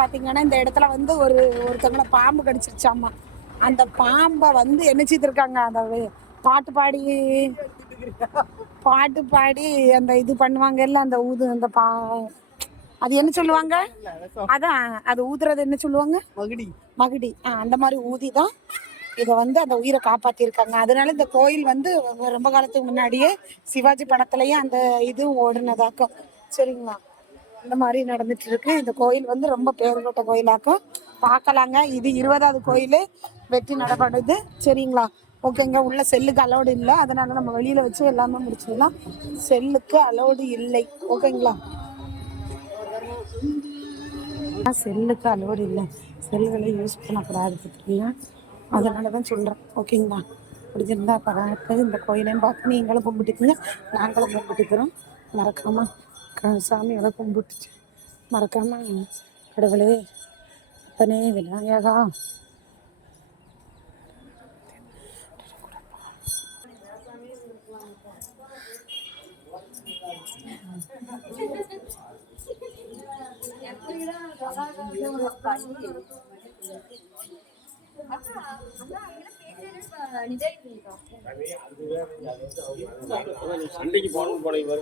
பாத்தீங்கன்னா இந்த இடத்துல வந்து ஒருத்தவங்களை பாம்பு கடிச்சிருச்சாமா. அந்த பாம்பை வந்து என்ன செய்திருக்காங்க, அந்த பாட்டு பாடி பாட்டு பாடி அந்த இது பண்ணுவாங்கல்ல, அந்த ஊது அந்த அது என்ன சொல்லுவாங்க, அதான் அது ஊதுறது என்ன சொல்லுவாங்க, மகுடி. அந்த மாதிரி ஊதி தான் இதை வந்து அந்த உயிரை காப்பாத்திருக்காங்க. அதனால இந்த கோயில் வந்து ரொம்ப காலத்துக்கு முன்னாடியே சிவாஜி படத்துலயும் அந்த இது ஓடுனதாக்கும். சரிங்களா, இந்த மாதிரி நடந்துட்டு இருக்கு. இந்த கோயில் வந்து ரொம்ப பேர் கொண்ட கோயிலாக்கும். பார்க்கலாங்க. இது 20வது கோயில் வெற்றி நடைபெறுது. சரிங்களா, ஓகேங்க. உள்ள செல்லுக்கு அலோடு இல்லை, அதனால நம்ம வெளியில வச்சு எல்லாமே முடிச்சிடலாம். செல்லுக்கு அலோடு இல்லை, ஓகேங்களா. செல்லுக்கு அலோடு இல்லை, செல்லுகளை யூஸ் பண்ணக்கூடாது பார்த்தீங்கன்னா, அதனால தான் சொல்கிறேன், ஓகேங்களா. பிடிச்சிருந்தா பார்த்து இந்த கோயிலையும் பார்த்து நீங்களும் கும்பிட்டுக்குங்க, நாங்களும் கும்பிட்டுக்கிறோம். மறக்காமல் சாமியோட கும்பிட்டுச்சு மறக்காம கடவுளே அப்பனே விநாயகா சண்டைக்கு போகணும் போனீங்க.